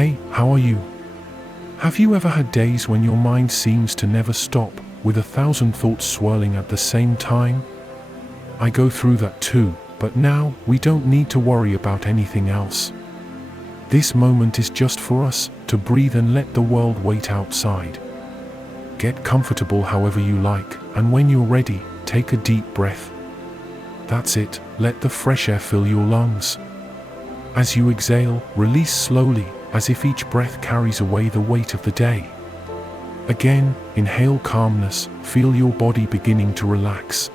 Hey, how are you? Have you ever had days when your mind seems to never stop, with 1,000 thoughts swirling at the same time? I go through that too, but now we don't need to worry about anything else. This moment is just for us to breathe and let the world wait outside. Get comfortable however you like, and when you're ready, take a deep breath. That's it, let the fresh air fill your lungs. As you exhale, release slowly, as if each breath carries away the weight of the day. Again, inhale calmness, feel your body beginning to relax.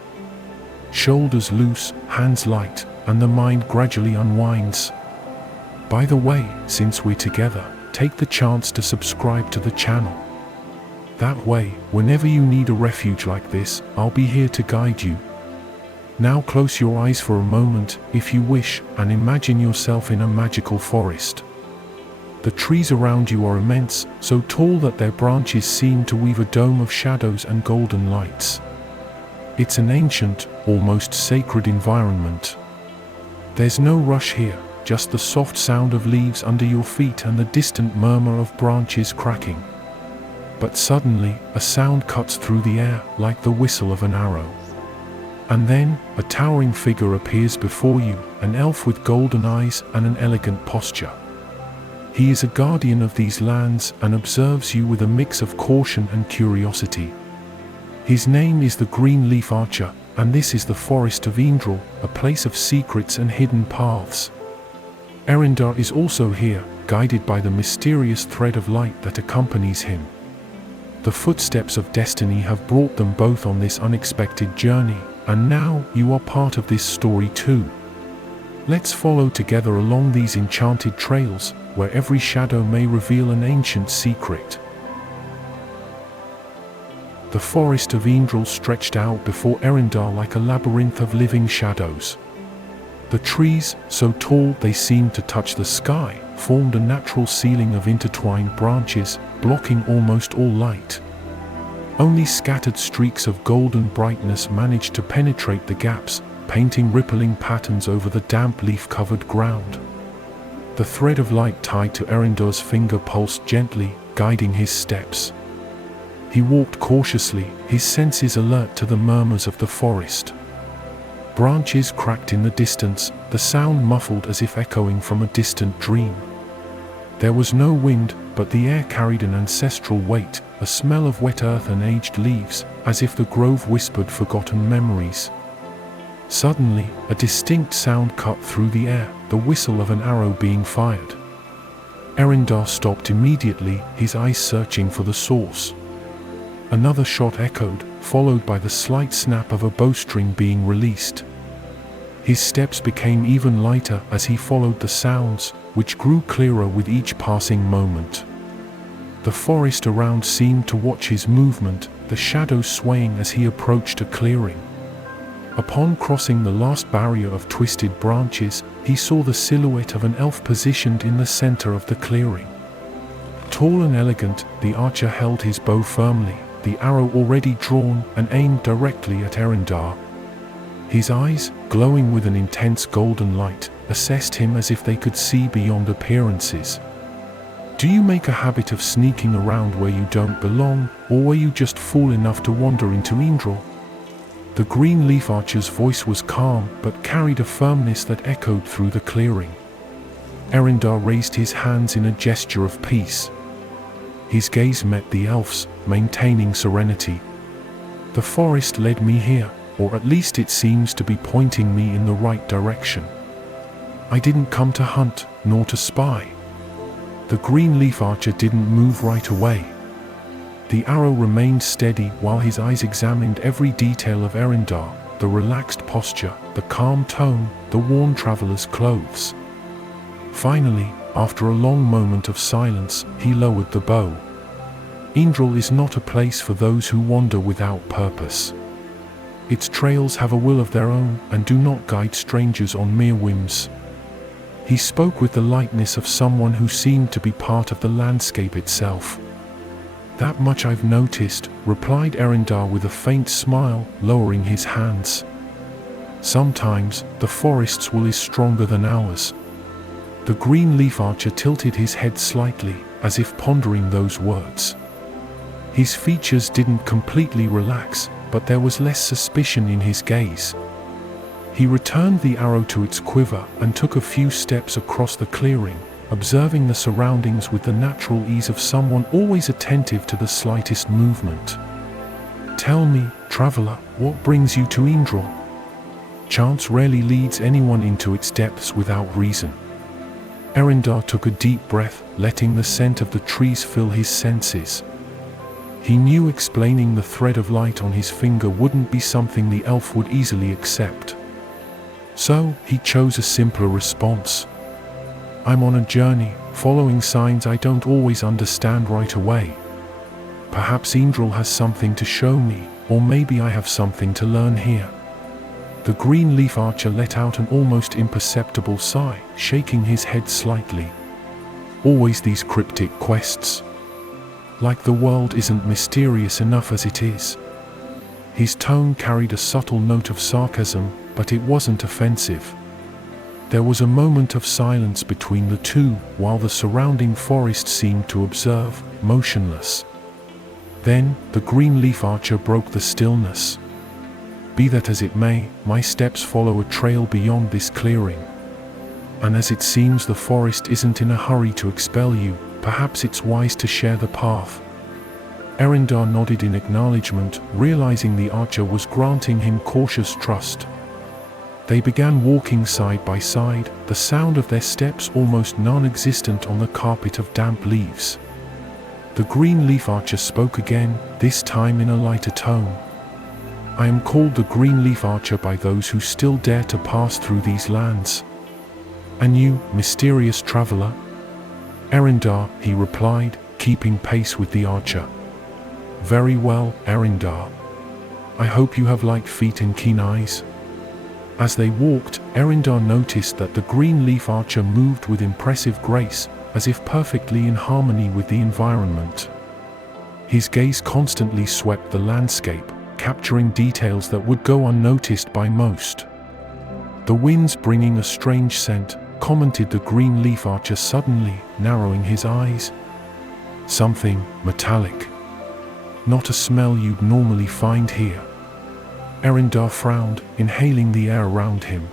Shoulders loose, hands light, and the mind gradually unwinds. By the way, since we're together, take the chance to subscribe to the channel. That way, whenever you need a refuge like this, I'll be here to guide you. Now close your eyes for a moment, if you wish, and imagine yourself in a magical forest. The trees around you are immense, so tall that their branches seem to weave a dome of shadows and golden lights. It's an ancient, almost sacred environment. There's no rush here, just the soft sound of leaves under your feet and the distant murmur of branches cracking. But suddenly, a sound cuts through the air, like the whistle of an arrow. And then, a towering figure appears before you, an elf with golden eyes and an elegant posture. He is a guardian of these lands and observes you with a mix of caution and curiosity. His name is the Greenleaf Archer, and this is the forest of Eryndar, a place of secrets and hidden paths. Eryndar is also here, guided by the mysterious thread of light that accompanies him. The footsteps of destiny have brought them both on this unexpected journey, and now you are part of this story too. Let's follow together along these enchanted trails, where every shadow may reveal an ancient secret. The forest of Eryndar stretched out before Eryndar like a labyrinth of living shadows. The trees, so tall they seemed to touch the sky, formed a natural ceiling of intertwined branches, blocking almost all light. Only scattered streaks of golden brightness managed to penetrate the gaps, painting rippling patterns over the damp leaf-covered ground. The thread of light tied to Eryndar's finger pulsed gently, guiding his steps. He walked cautiously, his senses alert to the murmurs of the forest. Branches cracked in the distance, the sound muffled as if echoing from a distant dream. There was no wind, but the air carried an ancestral weight, a smell of wet earth and aged leaves, as if the grove whispered forgotten memories. Suddenly, a distinct sound cut through the air, the whistle of an arrow being fired. Eryndar stopped immediately, his eyes searching for the source. Another shot echoed, followed by the slight snap of a bowstring being released. His steps became even lighter as he followed the sounds, which grew clearer with each passing moment. The forest around seemed to watch his movement, the shadows swaying as he approached a clearing. Upon crossing the last barrier of twisted branches, he saw the silhouette of an elf positioned in the center of the clearing. Tall and elegant, the archer held his bow firmly, the arrow already drawn and aimed directly at Eryndar. His eyes, glowing with an intense golden light, assessed him as if they could see beyond appearances. Do you make a habit of sneaking around where you don't belong, or were you just fool enough to wander into Eryndar? The Greenleaf Archer's voice was calm, but carried a firmness that echoed through the clearing. Eryndar raised his hands in a gesture of peace. His gaze met the elf's, maintaining serenity. The forest led me here, or at least it seems to be pointing me in the right direction. I didn't come to hunt, nor to spy. The Greenleaf Archer didn't move right away. The arrow remained steady while his eyes examined every detail of Eryndar, the relaxed posture, the calm tone, the worn traveler's clothes. Finally, after a long moment of silence, he lowered the bow. Eryndar is not a place for those who wander without purpose. Its trails have a will of their own and do not guide strangers on mere whims. He spoke with the lightness of someone who seemed to be part of the landscape itself. That much I've noticed, replied Eryndar with a faint smile, lowering his hands. Sometimes, the forest's will is stronger than ours. The Greenleaf Archer tilted his head slightly, as if pondering those words. His features didn't completely relax, but there was less suspicion in his gaze. He returned the arrow to its quiver and took a few steps across the clearing, observing the surroundings with the natural ease of someone always attentive to the slightest movement. "Tell me, traveler, what brings you to Eryndar? Chance rarely leads anyone into its depths without reason." Eryndar took a deep breath, letting the scent of the trees fill his senses. He knew explaining the thread of light on his finger wouldn't be something the elf would easily accept. So, he chose a simpler response. "I'm on a journey, following signs I don't always understand right away. Perhaps Eryndar has something to show me, or maybe I have something to learn here." The Greenleaf Archer let out an almost imperceptible sigh, shaking his head slightly. Always these cryptic quests. Like the world isn't mysterious enough as it is. His tone carried a subtle note of sarcasm, but it wasn't offensive. There was a moment of silence between the two, while the surrounding forest seemed to observe, motionless. Then, the Greenleaf Archer broke the stillness. "Be that as it may, my steps follow a trail beyond this clearing. And as it seems the forest isn't in a hurry to expel you, perhaps it's wise to share the path." Eryndar nodded in acknowledgement, realizing the archer was granting him cautious trust. They began walking side by side, the sound of their steps almost non-existent on the carpet of damp leaves. The Greenleaf Archer spoke again, this time in a lighter tone. "I am called the Greenleaf Archer by those who still dare to pass through these lands. And you, mysterious traveler?" "Eryndar," he replied, keeping pace with the archer. "Very well, Eryndar. I hope you have light feet and keen eyes." As they walked, Eryndar noticed that the Greenleaf Archer moved with impressive grace, as if perfectly in harmony with the environment. His gaze constantly swept the landscape, capturing details that would go unnoticed by most. "The wind's bringing a strange scent," commented the Greenleaf Archer suddenly, narrowing his eyes. "Something metallic. Not a smell you'd normally find here." Eryndar frowned, inhaling the air around him.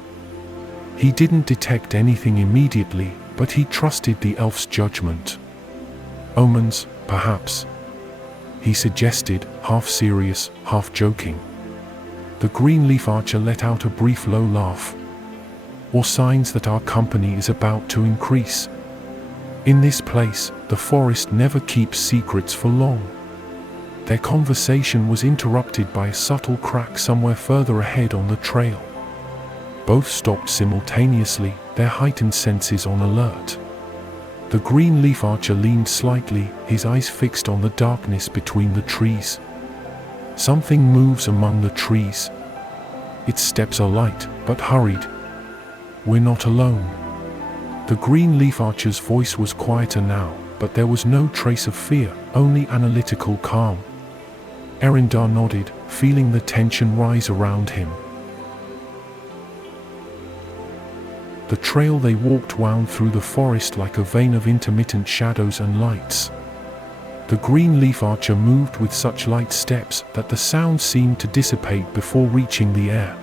He didn't detect anything immediately, but he trusted the elf's judgment. "Omens, perhaps," he suggested, half serious, half joking. The Greenleaf Archer let out a brief low laugh. "Or signs that our company is about to increase. In this place, the forest never keeps secrets for long." Their conversation was interrupted by a subtle crack somewhere further ahead on the trail. Both stopped simultaneously, their heightened senses on alert. The Greenleaf Archer leaned slightly, his eyes fixed on the darkness between the trees. "Something moves among the trees. Its steps are light, but hurried. We're not alone." The Greenleaf Archer's voice was quieter now, but there was no trace of fear, only analytical calm. Eryndar nodded, feeling the tension rise around him. The trail they walked wound through the forest like a vein of intermittent shadows and lights. The Greenleaf Archer moved with such light steps that the sound seemed to dissipate before reaching the air.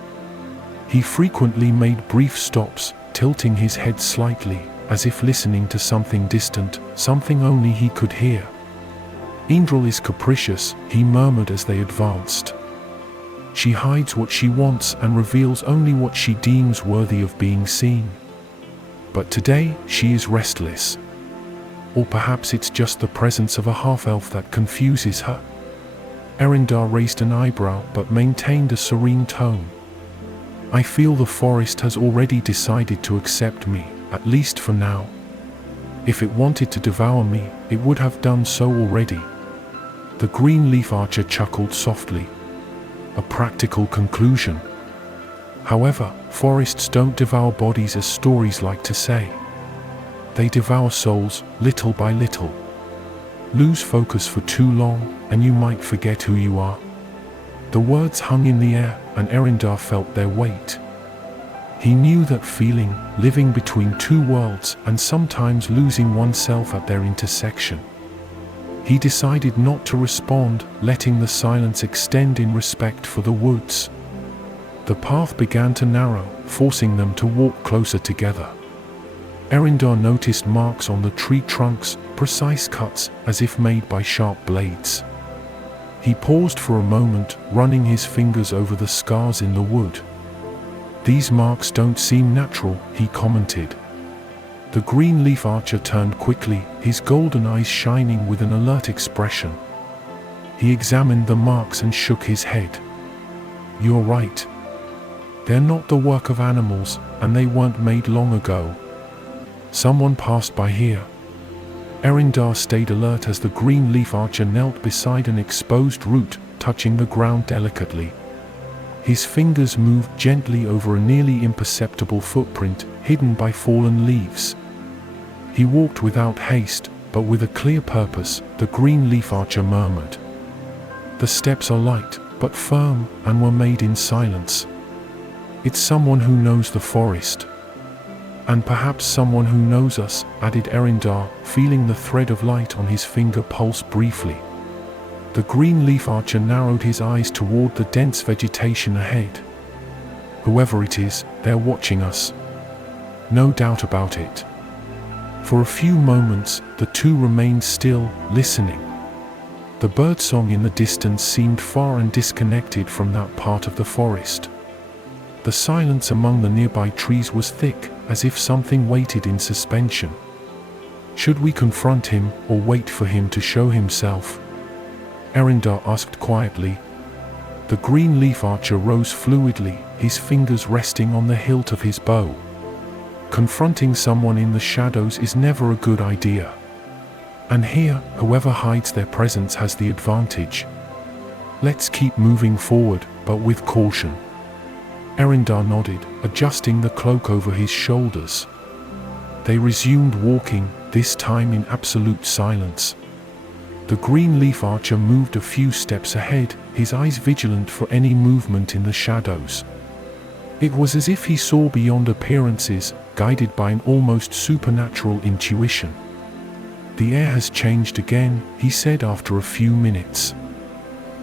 He frequently made brief stops, tilting his head slightly, as if listening to something distant, something only he could hear. "Eryndar is capricious," he murmured as they advanced. "She hides what she wants and reveals only what she deems worthy of being seen. But today, she is restless. Or perhaps it's just the presence of a half-elf that confuses her." Eryndar raised an eyebrow but maintained a serene tone. "I feel the forest has already decided to accept me, at least for now. If it wanted to devour me, it would have done so already." The Greenleaf Archer chuckled softly. A practical conclusion. However, forests don't devour bodies as stories like to say. They devour souls, little by little. Lose focus for too long, and you might forget who you are. The words hung in the air, and Eryndar felt their weight. He knew that feeling, living between two worlds and sometimes losing oneself at their intersection. He decided not to respond, letting the silence extend in respect for the woods. The path began to narrow, forcing them to walk closer together. Eryndar noticed marks on the tree trunks, precise cuts, as if made by sharp blades. He paused for a moment, running his fingers over the scars in the wood. "These marks don't seem natural," he commented. The Greenleaf Archer turned quickly, his golden eyes shining with an alert expression. He examined the marks and shook his head. "You're right. They're not the work of animals, and they weren't made long ago. Someone passed by here." Eryndar stayed alert as the Greenleaf Archer knelt beside an exposed root, touching the ground delicately. His fingers moved gently over a nearly imperceptible footprint, hidden by fallen leaves. He walked without haste, but with a clear purpose, the Greenleaf Archer murmured. "The steps are light, but firm, and were made in silence. It's someone who knows the forest. And perhaps someone who knows us," added Eryndar, feeling the thread of light on his finger pulse briefly. The Greenleaf Archer narrowed his eyes toward the dense vegetation ahead. "Whoever it is, they're watching us. No doubt about it." For a few moments, the two remained still, listening. The birdsong in the distance seemed far and disconnected from that part of the forest. The silence among the nearby trees was thick, as if something waited in suspension. Should we confront him, or wait for him to show himself? Eryndar asked quietly. The Greenleaf Archer rose fluidly, his fingers resting on the hilt of his bow. Confronting someone in the shadows is never a good idea. And here, whoever hides their presence has the advantage. Let's keep moving forward, but with caution. Eryndar nodded, adjusting the cloak over his shoulders. They resumed walking, this time in absolute silence. The Greenleaf Archer moved a few steps ahead, his eyes vigilant for any movement in the shadows. It was as if he saw beyond appearances, guided by an almost supernatural intuition. "The air has changed again," he said after a few minutes.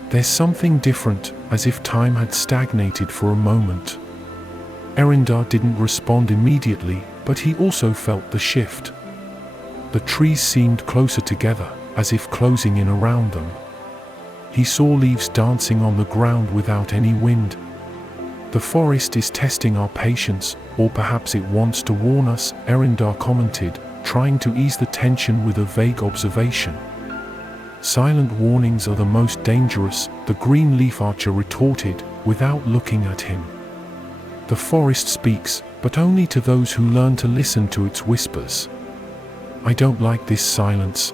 "There's something different, as if time had stagnated for a moment." Eryndar didn't respond immediately, but he also felt the shift. The trees seemed closer together, as if closing in around them. He saw leaves dancing on the ground without any wind. "The forest is testing our patience, or perhaps it wants to warn us," Eryndar commented, trying to ease the tension with a vague observation. "Silent warnings are the most dangerous," the Greenleaf Archer retorted, without looking at him. "The forest speaks, but only to those who learn to listen to its whispers. I don't like this silence."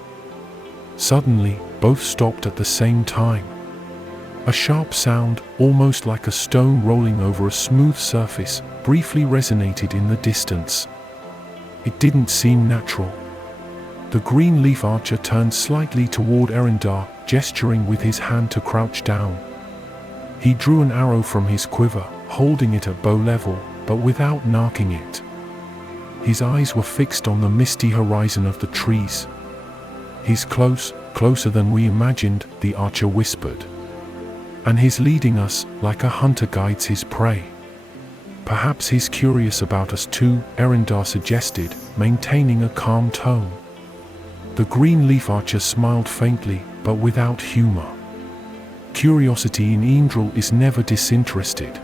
Suddenly, both stopped at the same time. A sharp sound, almost like a stone rolling over a smooth surface, briefly resonated in the distance. It didn't seem natural. The Greenleaf Archer turned slightly toward Eryndar, gesturing with his hand to crouch down. He drew an arrow from his quiver, holding it at bow level, but without narking it. His eyes were fixed on the misty horizon of the trees. "He's close, closer than we imagined," the archer whispered. "And he's leading us, like a hunter guides his prey." "Perhaps he's curious about us too," Eryndar suggested, maintaining a calm tone. The Greenleaf Archer smiled faintly, but without humor. Curiosity in Eryndar is never disinterested.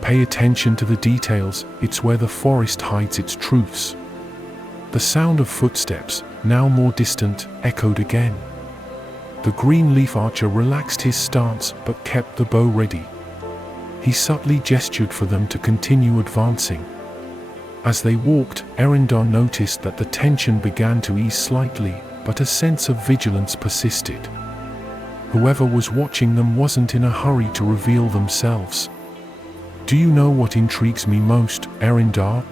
Pay attention to the details, it's where the forest hides its truths. The sound of footsteps, now more distant, echoed again. The Greenleaf Archer relaxed his stance, but kept the bow ready. He subtly gestured for them to continue advancing. As they walked, Eryndar noticed that the tension began to ease slightly, but a sense of vigilance persisted. Whoever was watching them wasn't in a hurry to reveal themselves. "Do you know what intrigues me most, Eryndar?"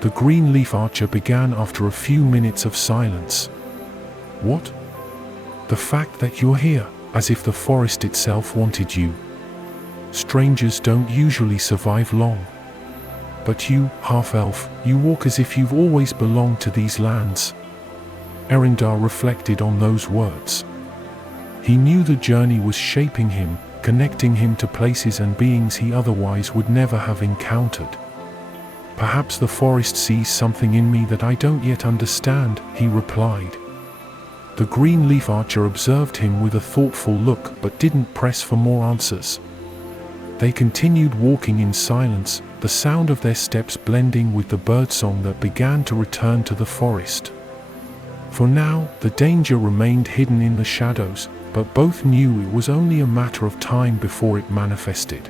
The Greenleaf Archer began after a few minutes of silence. "What?" "The fact that you're here, as if the forest itself wanted you. Strangers don't usually survive long." But you, half-elf, you walk as if you've always belonged to these lands." Eryndar reflected on those words. He knew the journey was shaping him, connecting him to places and beings he otherwise would never have encountered. "Perhaps the forest sees something in me that I don't yet understand," he replied. The Greenleaf Archer observed him with a thoughtful look but didn't press for more answers. They continued walking in silence, the sound of their steps blending with the birdsong that began to return to the forest. For now, the danger remained hidden in the shadows, but both knew it was only a matter of time before it manifested.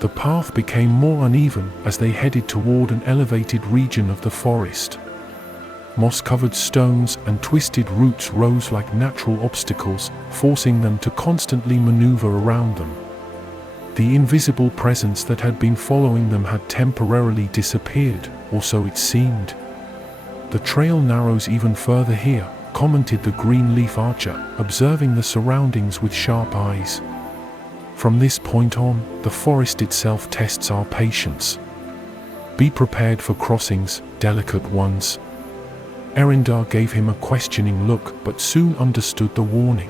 The path became more uneven as they headed toward an elevated region of the forest. Moss-covered stones and twisted roots rose like natural obstacles, forcing them to constantly maneuver around them. The invisible presence that had been following them had temporarily disappeared, or so it seemed. "The trail narrows even further here," commented the Greenleaf Archer, observing the surroundings with sharp eyes. "From this point on, the forest itself tests our patience. Be prepared for crossings, delicate ones." Eryndar gave him a questioning look, but soon understood the warning.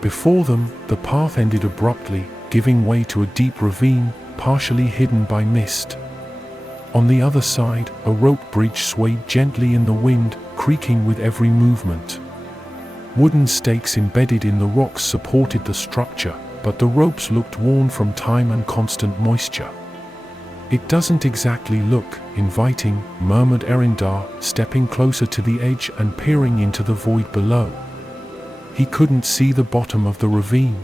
Before them, the path ended abruptly, giving way to a deep ravine, partially hidden by mist. On the other side, a rope bridge swayed gently in the wind, creaking with every movement. Wooden stakes embedded in the rocks supported the structure, but the ropes looked worn from time and constant moisture. "It doesn't exactly look inviting," murmured Eryndar, stepping closer to the edge and peering into the void below. He couldn't see the bottom of the ravine.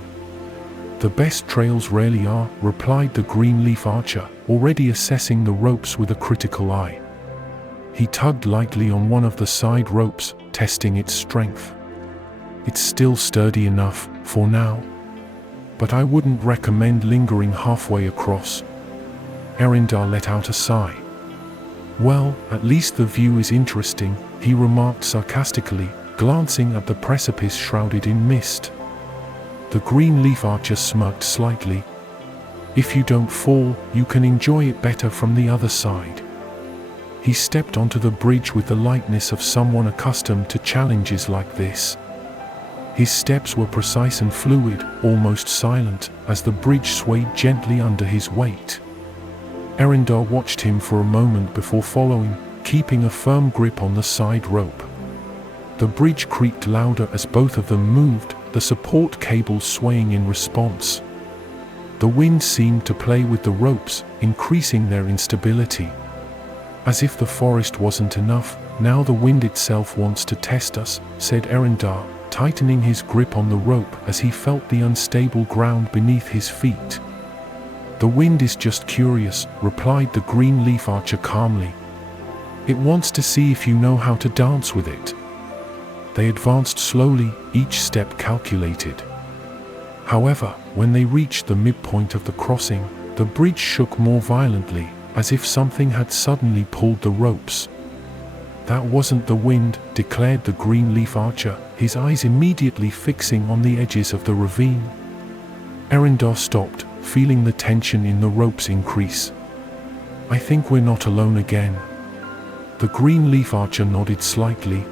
"The best trails rarely are," replied the Greenleaf Archer, already assessing the ropes with a critical eye. He tugged lightly on one of the side ropes, testing its strength. "It's still sturdy enough, for now. But I wouldn't recommend lingering halfway across." Eryndar let out a sigh. "Well, at least the view is interesting," he remarked sarcastically, glancing at the precipice shrouded in mist. The Greenleaf Archer smirked slightly. "If you don't fall, you can enjoy it better from the other side." He stepped onto the bridge with the lightness of someone accustomed to challenges like this. His steps were precise and fluid, almost silent, as the bridge swayed gently under his weight. Eryndar watched him for a moment before following, keeping a firm grip on the side rope. The bridge creaked louder as both of them moved, the support cables swaying in response. The wind seemed to play with the ropes, increasing their instability. "As if the forest wasn't enough, now the wind itself wants to test us," said Eryndar, tightening his grip on the rope as he felt the unstable ground beneath his feet. "The wind is just curious," replied the Greenleaf Archer calmly. "It wants to see if you know how to dance with it." They advanced slowly, each step calculated. However, when they reached the midpoint of the crossing, the bridge shook more violently, as if something had suddenly pulled the ropes. "That wasn't the wind," declared the Greenleaf Archer, his eyes immediately fixing on the edges of the ravine. Eryndar stopped, feeling the tension in the ropes increase. "I think we're not alone again." The Greenleaf Archer nodded slightly.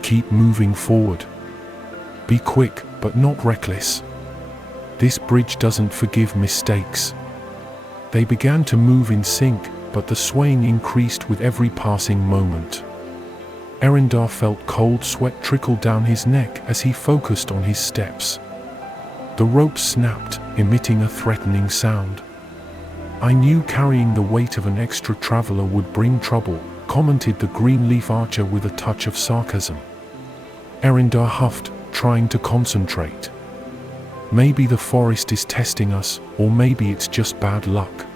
"Keep moving forward. Be quick, but not reckless. This bridge doesn't forgive mistakes." They began to move in sync, but the swaying increased with every passing moment. Eryndar felt cold sweat trickle down his neck as he focused on his steps. The rope snapped, emitting a threatening sound. "I knew carrying the weight of an extra traveler would bring trouble," commented the Greenleaf Archer with a touch of sarcasm. Eryndar huffed, trying to concentrate. "Maybe the forest is testing us, or maybe it's just bad luck."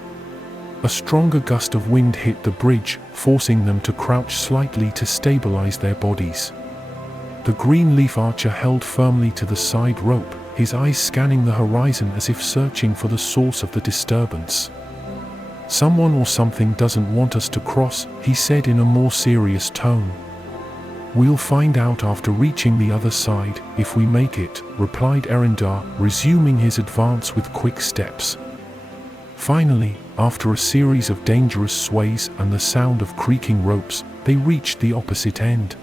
A stronger gust of wind hit the bridge, forcing them to crouch slightly to stabilize their bodies. The Greenleaf Archer held firmly to the side rope, his eyes scanning the horizon as if searching for the source of the disturbance. "Someone or something doesn't want us to cross," he said in a more serious tone. "We'll find out after reaching the other side, if we make it," replied Eryndar, resuming his advance with quick steps. Finally, after a series of dangerous sways and the sound of creaking ropes, they reached the opposite end.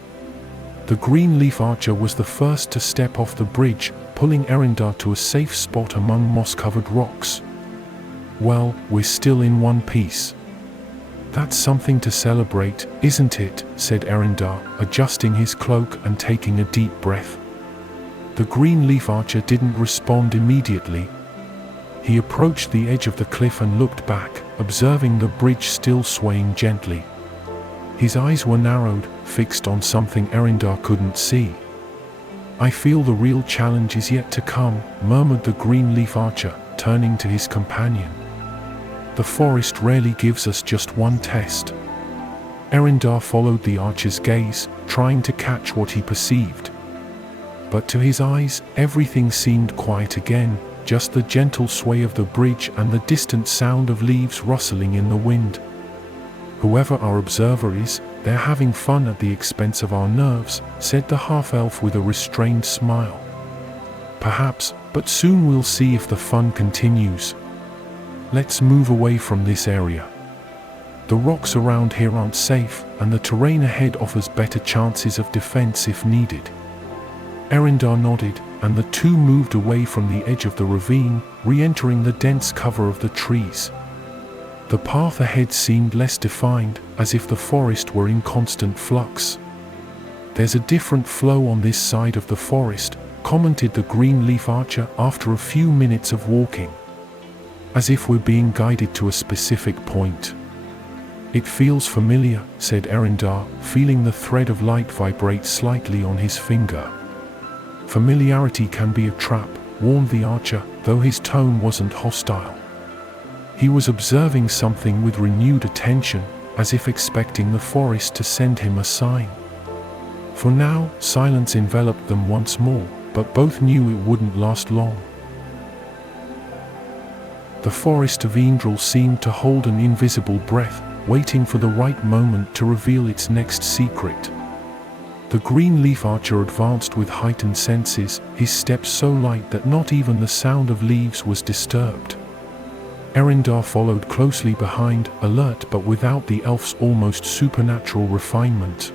The Greenleaf Archer was the first to step off the bridge, pulling Eryndar to a safe spot among moss-covered rocks. "Well, we're still in one piece." "That's something to celebrate, isn't it?" said Eryndar, adjusting his cloak and taking a deep breath. The Greenleaf Archer didn't respond immediately. He approached the edge of the cliff and looked back, observing the bridge still swaying gently. His eyes were narrowed, fixed on something Eryndar couldn't see. "I feel the real challenge is yet to come," murmured the Greenleaf Archer, turning to his companion. "The forest rarely gives us just one test." Eryndar followed the archer's gaze, trying to catch what he perceived. But to his eyes, everything seemed quiet again, just the gentle sway of the bridge and the distant sound of leaves rustling in the wind. "Whoever our observer is, they're having fun at the expense of our nerves," said the half-elf with a restrained smile. "Perhaps, but soon we'll see if the fun continues. Let's move away from this area. The rocks around here aren't safe, and the terrain ahead offers better chances of defense if needed." Eryndar nodded, and the two moved away from the edge of the ravine, re-entering the dense cover of the trees. The path ahead seemed less defined, as if the forest were in constant flux. "There's a different flow on this side of the forest," commented the Greenleaf Archer after a few minutes of walking. "As if we're being guided to a specific point." "It feels familiar," said Eryndar, feeling the thread of light vibrate slightly on his finger. "Familiarity can be a trap," warned the archer, though his tone wasn't hostile. He was observing something with renewed attention, as if expecting the forest to send him a sign. For now, silence enveloped them once more, but both knew it wouldn't last long. The forest of Eryndar seemed to hold an invisible breath, waiting for the right moment to reveal its next secret. The Greenleaf Archer advanced with heightened senses, his steps so light that not even the sound of leaves was disturbed. Eryndar followed closely behind, alert but without the elf's almost supernatural refinement.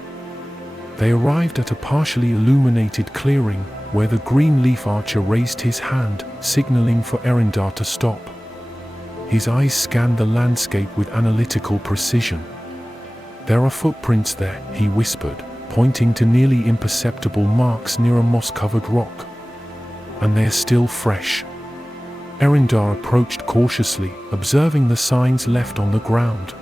They arrived at a partially illuminated clearing, where the Greenleaf Archer raised his hand, signaling for Eryndar to stop. His eyes scanned the landscape with analytical precision. "There are footprints there," he whispered, pointing to nearly imperceptible marks near a moss-covered rock. "And they're still fresh." Eryndar approached cautiously, observing the signs left on the ground.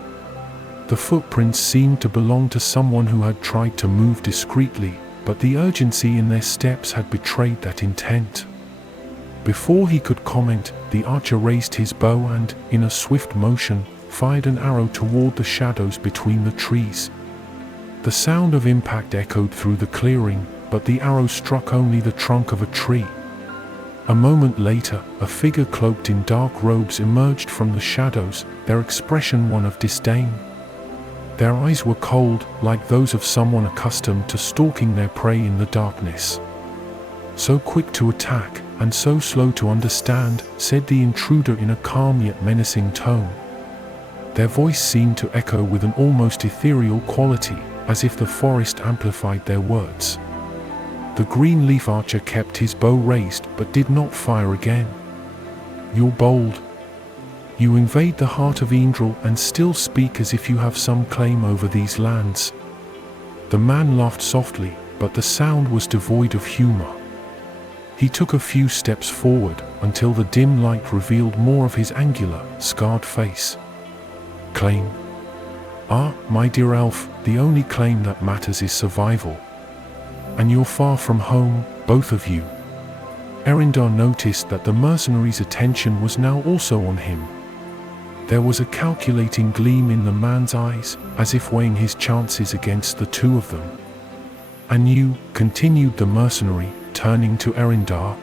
The footprints seemed to belong to someone who had tried to move discreetly, but the urgency in their steps had betrayed that intent. Before he could comment, the archer raised his bow and, in a swift motion, fired an arrow toward the shadows between the trees. The sound of impact echoed through the clearing, but the arrow struck only the trunk of a tree. A moment later, a figure cloaked in dark robes emerged from the shadows, their expression one of disdain. Their eyes were cold, like those of someone accustomed to stalking their prey in the darkness. "So quick to attack, and so slow to understand," said the intruder in a calm yet menacing tone. Their voice seemed to echo with an almost ethereal quality, as if the forest amplified their words. The Greenleaf Archer kept his bow raised, but did not fire again. "You're bold. You invade the heart of Eryndar and still speak as if you have some claim over these lands." The man laughed softly, but the sound was devoid of humor. He took a few steps forward, until the dim light revealed more of his angular, scarred face. "Claim? Ah, my dear elf, the only claim that matters is survival. And you're far from home, both of you." Eryndar noticed that the mercenary's attention was now also on him. There was a calculating gleam in the man's eyes, as if weighing his chances against the two of them. "And you," continued the mercenary, turning to Eryndar.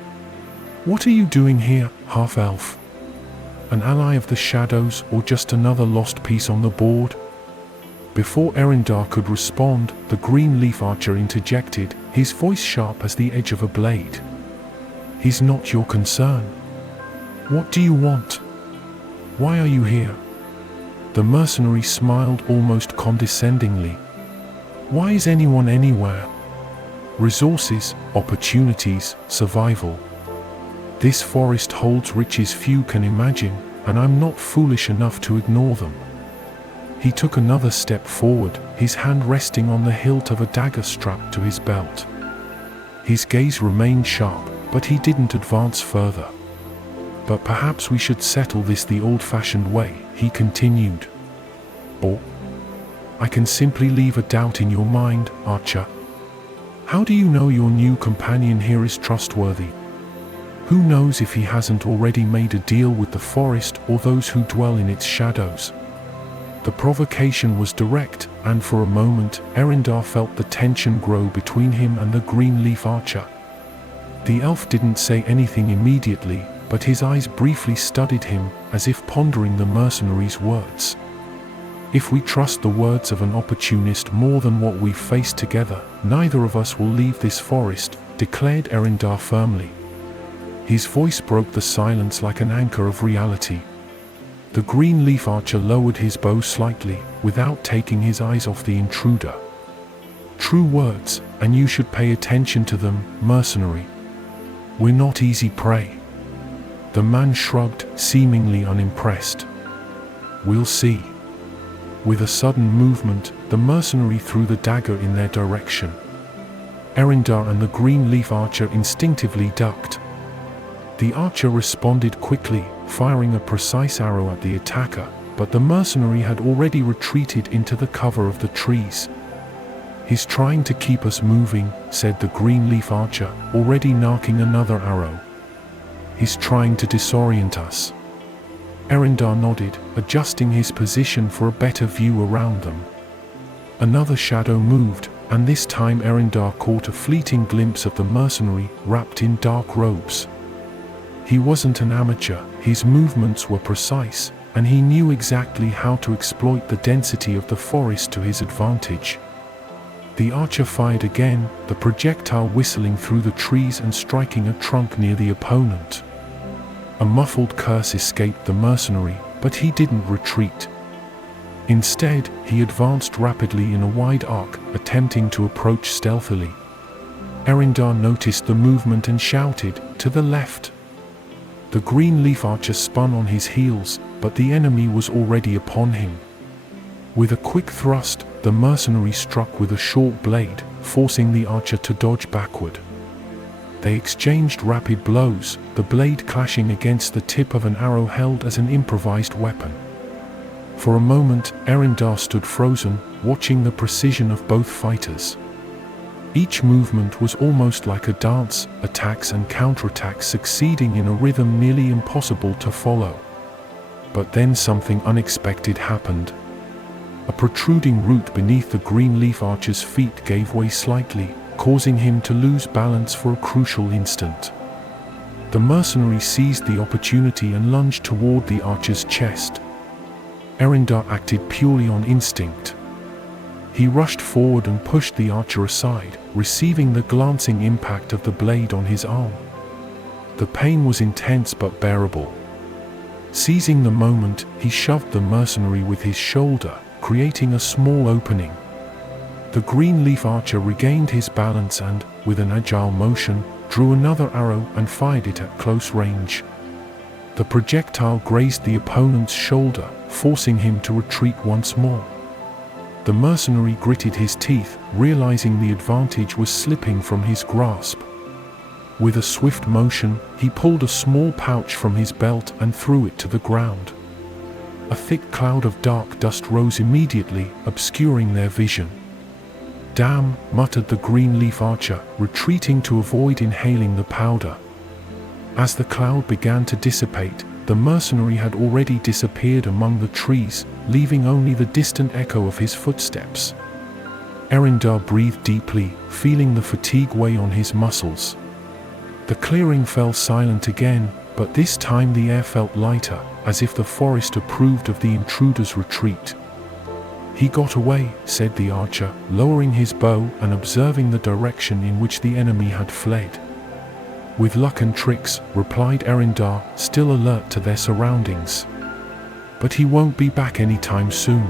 "What are you doing here, half-elf? An ally of the shadows, or just another lost piece on the board?" Before Eryndar could respond, the Greenleaf Archer interjected, his voice sharp as the edge of a blade. "He's not your concern. What do you want? Why are you here?" The mercenary smiled almost condescendingly. "Why is anyone anywhere? Resources, opportunities, survival. This forest holds riches few can imagine, and I'm not foolish enough to ignore them." He took another step forward, his hand resting on the hilt of a dagger strapped to his belt. His gaze remained sharp, but he didn't advance further. "But perhaps we should settle this the old-fashioned way," he continued. "Or I can simply leave a doubt in your mind, Archer. How do you know your new companion here is trustworthy? Who knows if he hasn't already made a deal with the forest or those who dwell in its shadows?" The provocation was direct, and for a moment, Eryndar felt the tension grow between him and the Greenleaf Archer. The elf didn't say anything immediately, but his eyes briefly studied him, as if pondering the mercenary's words. "If we trust the words of an opportunist more than what we've faced together, neither of us will leave this forest," declared Eryndar firmly. His voice broke the silence like an anchor of reality. The Greenleaf Archer lowered his bow slightly, without taking his eyes off the intruder. "True words, and you should pay attention to them, mercenary. We're not easy prey." The man shrugged, seemingly unimpressed. "We'll see." With a sudden movement, the mercenary threw the dagger in their direction. Eryndar and the Greenleaf Archer instinctively ducked. The archer responded quickly, firing a precise arrow at the attacker, but the mercenary had already retreated into the cover of the trees. "He's trying to keep us moving," said the Greenleaf Archer, already narking another arrow. "He's trying to disorient us." Eryndar nodded, adjusting his position for a better view around them. Another shadow moved, and this time Eryndar caught a fleeting glimpse of the mercenary, wrapped in dark robes. He wasn't an amateur, his movements were precise, and he knew exactly how to exploit the density of the forest to his advantage. The archer fired again, the projectile whistling through the trees and striking a trunk near the opponent. A muffled curse escaped the mercenary, but he didn't retreat. Instead, he advanced rapidly in a wide arc, attempting to approach stealthily. Eryndar noticed the movement and shouted, "To the left!" The Greenleaf Archer spun on his heels, but the enemy was already upon him. With a quick thrust, the mercenary struck with a short blade, forcing the archer to dodge backward. They exchanged rapid blows, the blade clashing against the tip of an arrow held as an improvised weapon. For a moment, Eryndar stood frozen, watching the precision of both fighters. Each movement was almost like a dance, attacks and counterattacks succeeding in a rhythm nearly impossible to follow. But then something unexpected happened. A protruding root beneath the Greenleaf Archer's feet gave way slightly, causing him to lose balance for a crucial instant. The mercenary seized the opportunity and lunged toward the archer's chest. Eryndar acted purely on instinct. He rushed forward and pushed the archer aside, receiving the glancing impact of the blade on his arm. The pain was intense but bearable. Seizing the moment, he shoved the mercenary with his shoulder, creating a small opening. The Greenleaf Archer regained his balance and, with an agile motion, drew another arrow and fired it at close range. The projectile grazed the opponent's shoulder, forcing him to retreat once more. The mercenary gritted his teeth, realizing the advantage was slipping from his grasp. With a swift motion, he pulled a small pouch from his belt and threw it to the ground. A thick cloud of dark dust rose immediately, obscuring their vision. "Damn," muttered the Greenleaf Archer, retreating to avoid inhaling the powder. As the cloud began to dissipate, the mercenary had already disappeared among the trees, leaving only the distant echo of his footsteps. Eryndar breathed deeply, feeling the fatigue weigh on his muscles. The clearing fell silent again, but this time the air felt lighter, as if the forest approved of the intruder's retreat. "He got away," said the archer, lowering his bow and observing the direction in which the enemy had fled. "With luck and tricks," replied Eryndar, still alert to their surroundings. "But he won't be back anytime soon.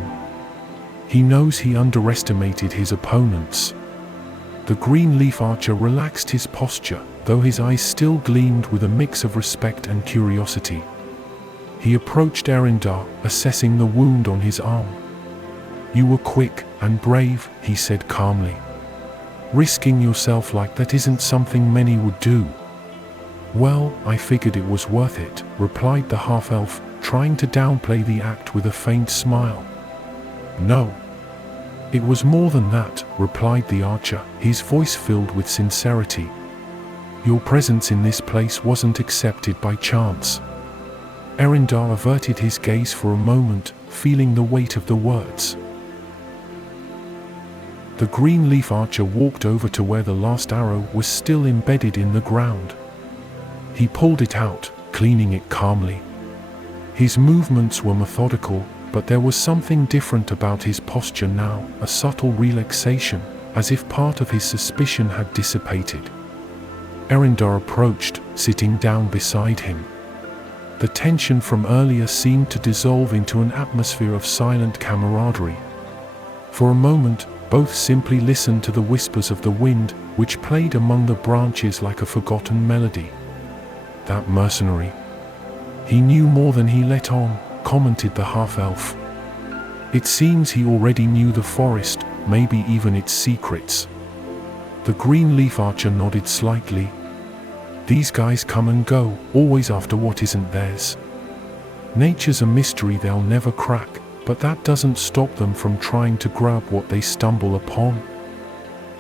He knows he underestimated his opponents." The Greenleaf Archer relaxed his posture, though his eyes still gleamed with a mix of respect and curiosity. He approached Eryndar, assessing the wound on his arm. "You were quick and brave," he said calmly. "Risking yourself like that isn't something many would do." "Well, I figured it was worth it," replied the half-elf, trying to downplay the act with a faint smile. "No. It was more than that," replied the archer, his voice filled with sincerity. "Your presence in this place wasn't accepted by chance." Eryndar averted his gaze for a moment, feeling the weight of the words. The Greenleaf Archer walked over to where the last arrow was still embedded in the ground. He pulled it out, cleaning it calmly. His movements were methodical, but there was something different about his posture now, a subtle relaxation, as if part of his suspicion had dissipated. Eryndar approached, sitting down beside him. The tension from earlier seemed to dissolve into an atmosphere of silent camaraderie. For a moment, both simply listened to the whispers of the wind, which played among the branches like a forgotten melody. "That mercenary. He knew more than he let on," commented the half-elf. "It seems he already knew the forest, maybe even its secrets." The Greenleaf Archer nodded slightly. "These guys come and go, always after what isn't theirs. Nature's a mystery they'll never crack, but that doesn't stop them from trying to grab what they stumble upon.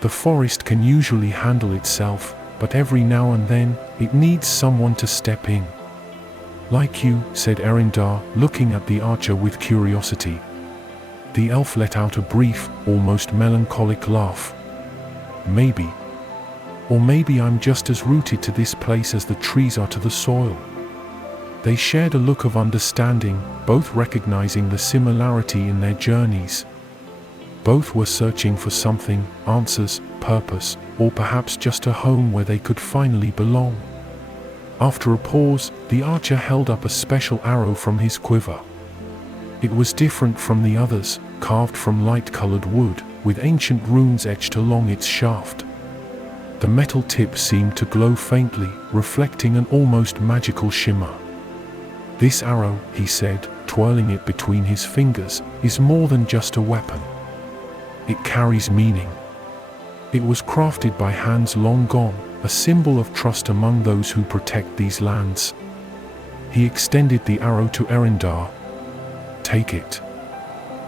The forest can usually handle itself, but every now and then, it needs someone to step in." "Like you," said Eryndar, looking at the archer with curiosity. The elf let out a brief, almost melancholic laugh. "Maybe. Or maybe I'm just as rooted to this place as the trees are to the soil." They shared a look of understanding, both recognizing the similarity in their journeys. Both were searching for something, answers, purpose, or perhaps just a home where they could finally belong. After a pause, the archer held up a special arrow from his quiver. It was different from the others, carved from light-colored wood, with ancient runes etched along its shaft. The metal tip seemed to glow faintly, reflecting an almost magical shimmer. "This arrow," he said, twirling it between his fingers, "is more than just a weapon. It carries meaning. It was crafted by hands long gone, a symbol of trust among those who protect these lands." He extended the arrow to Eryndar. "Take it.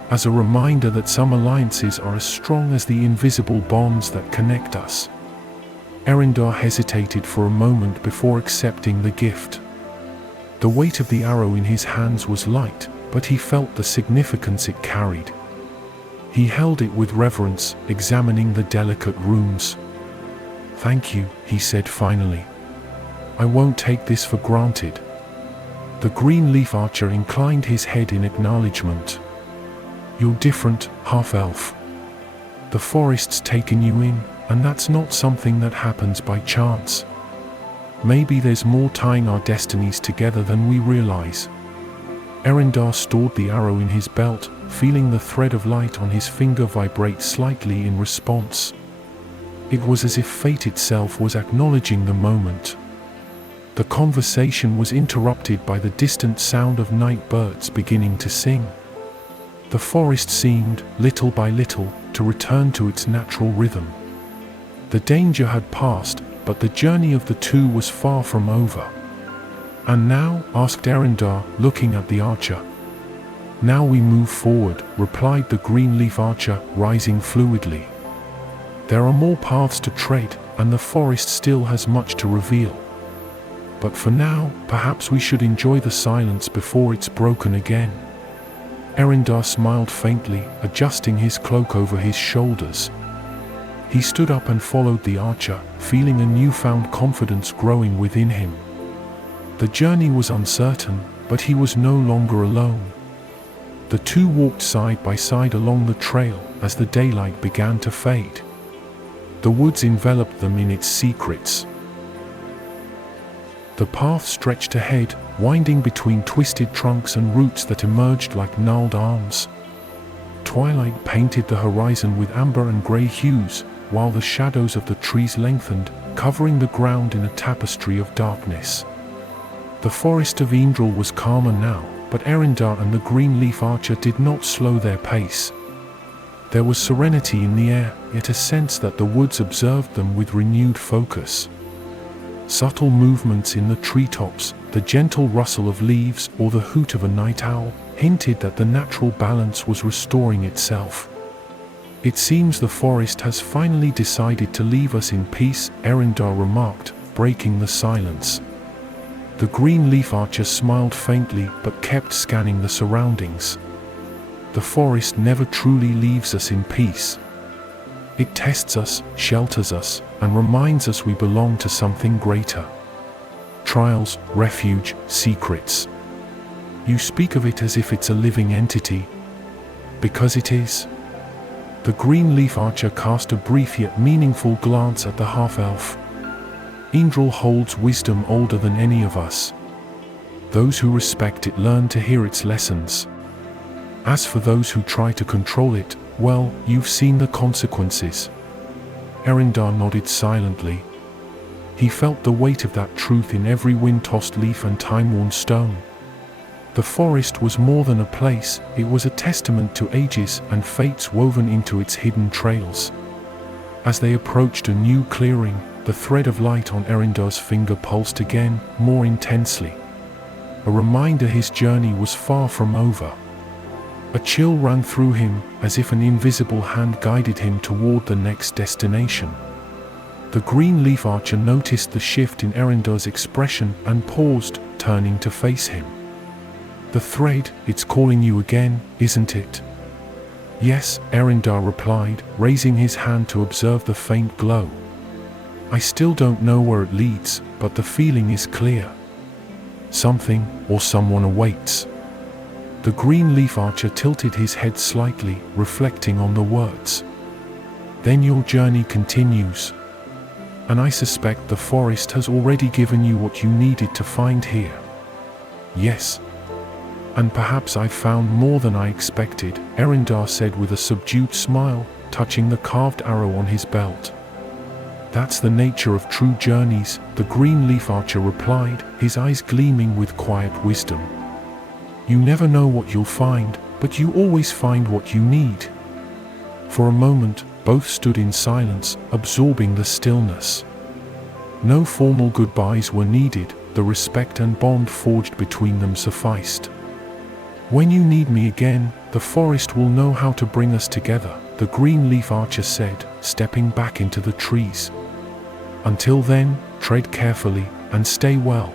As a reminder that some alliances are as strong as the invisible bonds that connect us." Eryndar hesitated for a moment before accepting the gift. The weight of the arrow in his hands was light, but he felt the significance it carried. He held it with reverence, examining the delicate runes. "Thank you," he said finally. "I won't take this for granted." The Greenleaf Archer inclined his head in acknowledgement. "You're different, half-elf. The forest's taken you in, and that's not something that happens by chance. Maybe there's more tying our destinies together than we realize." Eryndar stored the arrow in his belt, feeling the thread of light on his finger vibrate slightly in response. It was as if fate itself was acknowledging the moment. The conversation was interrupted by the distant sound of night birds beginning to sing. The forest seemed, little by little, to return to its natural rhythm. The danger had passed, but the journey of the two was far from over. "And now?" asked Eryndar, looking at the archer. "Now we move forward," replied the Greenleaf Archer, rising fluidly. "There are more paths to tread, and the forest still has much to reveal. But for now, perhaps we should enjoy the silence before it's broken again." Eryndar smiled faintly, adjusting his cloak over his shoulders. He stood up and followed the archer, feeling a newfound confidence growing within him. The journey was uncertain, but he was no longer alone. The two walked side by side along the trail as the daylight began to fade. The woods enveloped them in its secrets. The path stretched ahead, winding between twisted trunks and roots that emerged like gnarled arms. Twilight painted the horizon with amber and grey hues, while the shadows of the trees lengthened, covering the ground in a tapestry of darkness. The forest of Eryndar was calmer now, but Eryndar and the Greenleaf Archer did not slow their pace. There was serenity in the air, yet a sense that the woods observed them with renewed focus. Subtle movements in the treetops, the gentle rustle of leaves or the hoot of a night owl, hinted that the natural balance was restoring itself. "It seems the forest has finally decided to leave us in peace," Eryndar remarked, breaking the silence. The Greenleaf Archer smiled faintly but kept scanning the surroundings. "The forest never truly leaves us in peace. It tests us, shelters us, and reminds us we belong to something greater. Trials, refuge, secrets. You speak of it as if it's a living entity. Because it is." The Greenleaf Archer cast a brief yet meaningful glance at the half-elf. "Eryndar holds wisdom older than any of us. Those who respect it learn to hear its lessons. As for those who try to control it, well, you've seen the consequences." Eryndar nodded silently. He felt the weight of that truth in every wind-tossed leaf and time-worn stone. The forest was more than a place, it was a testament to ages and fates woven into its hidden trails. As they approached a new clearing, the thread of light on Eryndar's finger pulsed again, more intensely. A reminder his journey was far from over. A chill ran through him, as if an invisible hand guided him toward the next destination. The Greenleaf Archer noticed the shift in Eryndar's expression and paused, turning to face him. "The thread, it's calling you again, isn't it?" "Yes," Eryndar replied, raising his hand to observe the faint glow. "I still don't know where it leads, but the feeling is clear. Something, or someone awaits." The Greenleaf Archer tilted his head slightly, reflecting on the words. "Then your journey continues. And I suspect the forest has already given you what you needed to find here." "Yes. And perhaps I've found more than I expected," Eryndar said with a subdued smile, touching the carved arrow on his belt. "That's the nature of true journeys," the Greenleaf Archer replied, his eyes gleaming with quiet wisdom. "You never know what you'll find, but you always find what you need." For a moment, both stood in silence, absorbing the stillness. No formal goodbyes were needed, the respect and bond forged between them sufficed. "When you need me again, the forest will know how to bring us together," the Greenleaf Archer said, stepping back into the trees. "Until then, tread carefully, and stay well."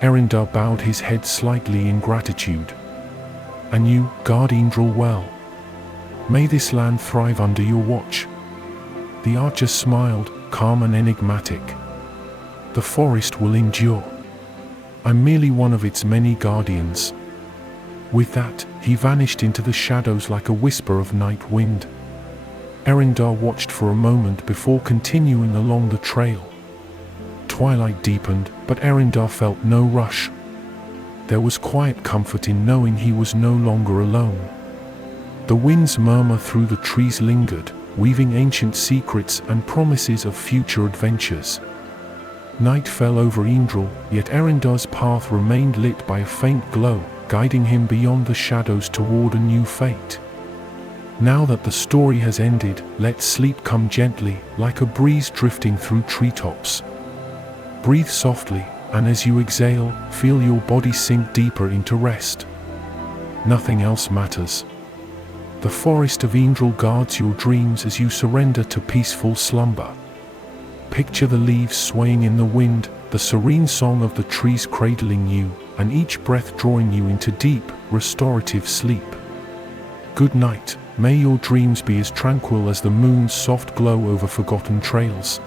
Eryndar bowed his head slightly in gratitude. "And you, guard Eryndar well. May this land thrive under your watch." The archer smiled, calm and enigmatic. "The forest will endure. I'm merely one of its many guardians." With that, he vanished into the shadows like a whisper of night wind. Eryndar watched for a moment before continuing along the trail. Twilight deepened, but Eryndar felt no rush. There was quiet comfort in knowing he was no longer alone. The wind's murmur through the trees lingered, weaving ancient secrets and promises of future adventures. Night fell over Eryndar, yet Eryndar's path remained lit by a faint glow, guiding him beyond the shadows toward a new fate. Now that the story has ended, let sleep come gently, like a breeze drifting through treetops. Breathe softly, and as you exhale, feel your body sink deeper into rest. Nothing else matters. The forest of Eryndar guards your dreams as you surrender to peaceful slumber. Picture the leaves swaying in the wind, the serene song of the trees cradling you, and each breath drawing you into deep, restorative sleep. Good night. May your dreams be as tranquil as the moon's soft glow over forgotten trails.